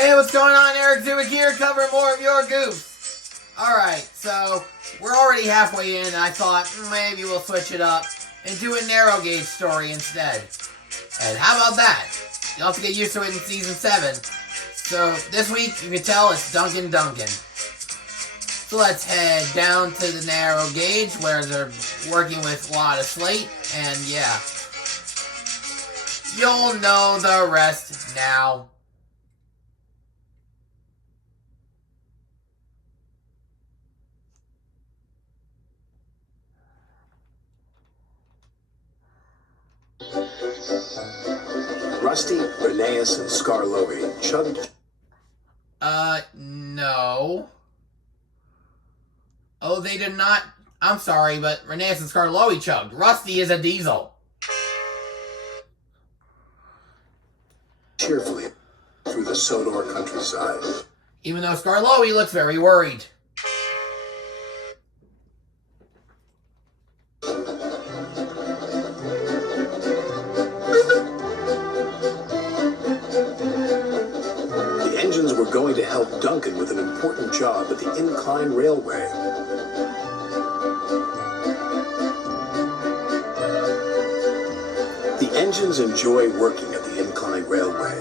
Hey, what's going on? Eric Zuick here, covering more of your Goofs. Alright, so we're already halfway in, and I thought maybe we'll switch it up and do a narrow gauge story instead. And how about that? You'll have to get used to it in Season 7. So this week, you can tell it's Duncan. So let's head down to the narrow gauge where they're working with a lot of slate, and yeah. You'll know the rest now. Rusty, Rheneas, and Skarloey chugged... No. Oh, they did not... I'm sorry, but Rheneas and Skarloey chugged. Rusty is a diesel. cheerfully through the Sodor countryside. Even though Skarloey looks very worried. The engines were going to help Duncan with an important job at the Incline Railway. The engines enjoy working at the Incline Railway.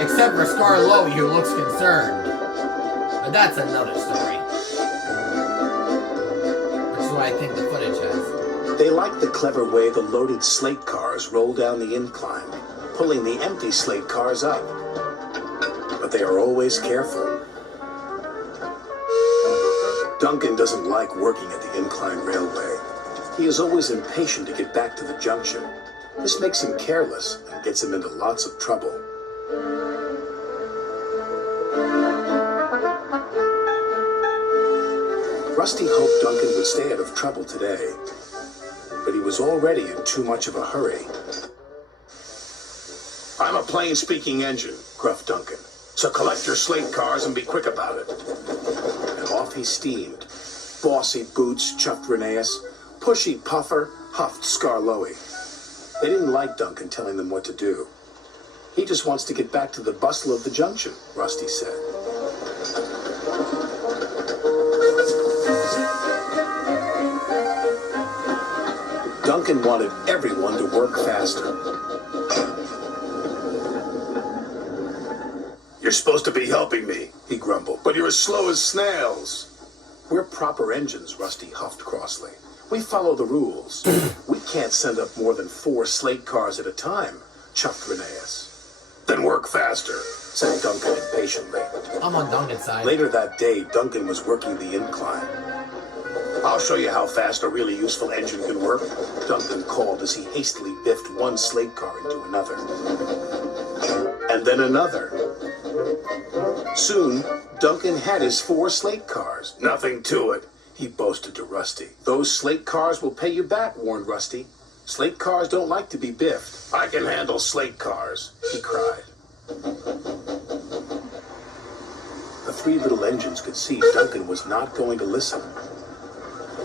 Except for Skarloey, who looks concerned. But that's another story. Which is what I think the footage has. They like the clever way the loaded slate cars roll down the incline, pulling the empty slate cars up. But they are always careful. Duncan doesn't like working at the Incline Railway. He is always impatient to get back to the junction. This makes him careless and gets him into lots of trouble. Rusty hoped Duncan would stay out of trouble today, but he was already in too much of a hurry. I'm a plain-speaking engine, gruffed Duncan, so collect your slate cars and be quick about it. And off he steamed. Bossy Boots chuffed Rheneas. Pushy Puffer huffed Skarloey. They didn't like Duncan telling them what to do. He just wants to get back to the bustle of the junction, Rusty said. Duncan wanted everyone to work faster. You're supposed to be helping me, he grumbled, but you're as slow as snails. We're proper engines, Rusty huffed crossly. We follow the rules. We can't send up more than 4 slate cars at a time, chucked Rheneas. Then work faster, said Duncan impatiently. I'm on Duncan's side. Later that day, Duncan was working the incline. I'll show you how fast a really useful engine can work, Duncan called as he hastily biffed one slate car into another. And then another. Soon, Duncan had his 4 slate cars. Nothing to it, he boasted to Rusty. Those slate cars will pay you back, warned Rusty. Slate cars don't like to be biffed. I can handle slate cars, he cried. The 3 little engines could see Duncan was not going to listen.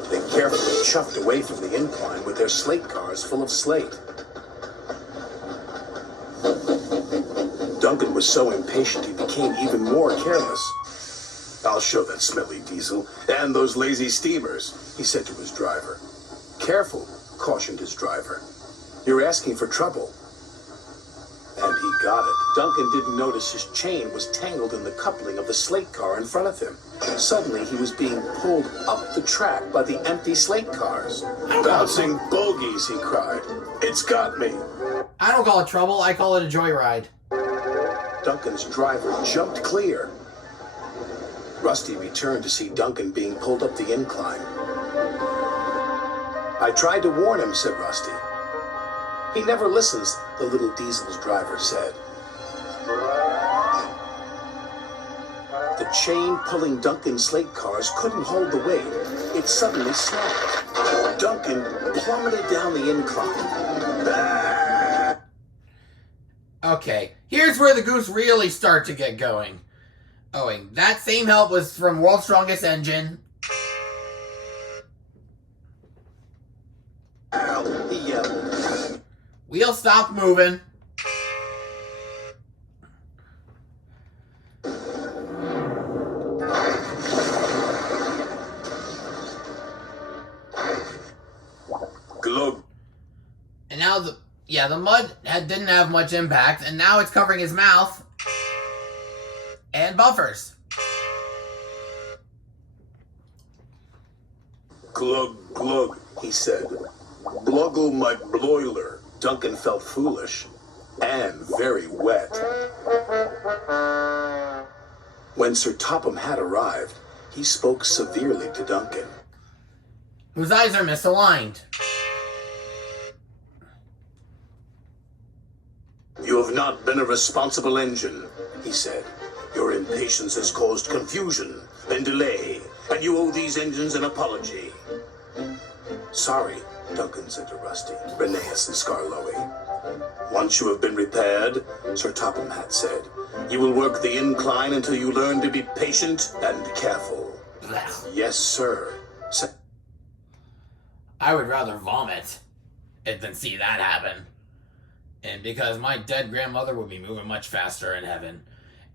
They carefully chuffed away from the incline with their slate cars full of slate. Duncan was so impatient he became even more careless. I'll show that smelly diesel and those lazy steamers, he said to his driver. Careful, cautioned his driver. You're asking for trouble. And he got it. Duncan didn't notice his chain was tangled in the coupling of the slate car in front of him. Suddenly, he was being pulled up the track by the empty slate cars. Bouncing bogies, he cried. It's got me. I don't call it trouble, I call it a joyride. Duncan's driver jumped clear. Rusty returned to see Duncan being pulled up the incline. I tried to warn him, said Rusty. He never listens, the little diesel's driver said. The chain pulling Duncan's slate cars couldn't hold the weight. It suddenly snapped. Duncan plummeted down the incline. Okay, here's where the Goofs really start to get going. Oh, and that same help was from World's Strongest Engine. Ow, he yelled. Wheel stopped moving. now the mud didn't have much impact, and now it's covering his mouth and buffers. Glug, glug, he said. Bluggle my bloiler. Duncan felt foolish and very wet. When Sir Topham had arrived, he spoke severely to Duncan. Whose eyes are misaligned. You have not been a responsible engine, he said. Your impatience has caused confusion and delay, and you owe these engines an apology. Sorry, Duncan said to Rusty, Rheneas, and Skarloey. Once you have been repaired, Sir Topham had said, you will work the incline until you learn to be patient and careful. Yes, sir. I would rather vomit than see that happen. And because my dead grandmother would be moving much faster in heaven.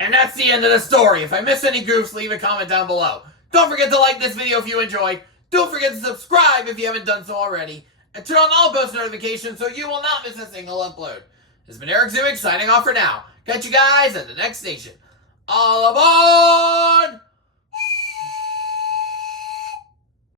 And that's the end of the story. If I missed any goofs, leave a comment down below. Don't forget to like this video if you enjoyed. Don't forget to subscribe if you haven't done so already. And turn on all post notifications so you will not miss a single upload. This has been Eric Zwick signing off for now. Catch you guys at the next station. All aboard!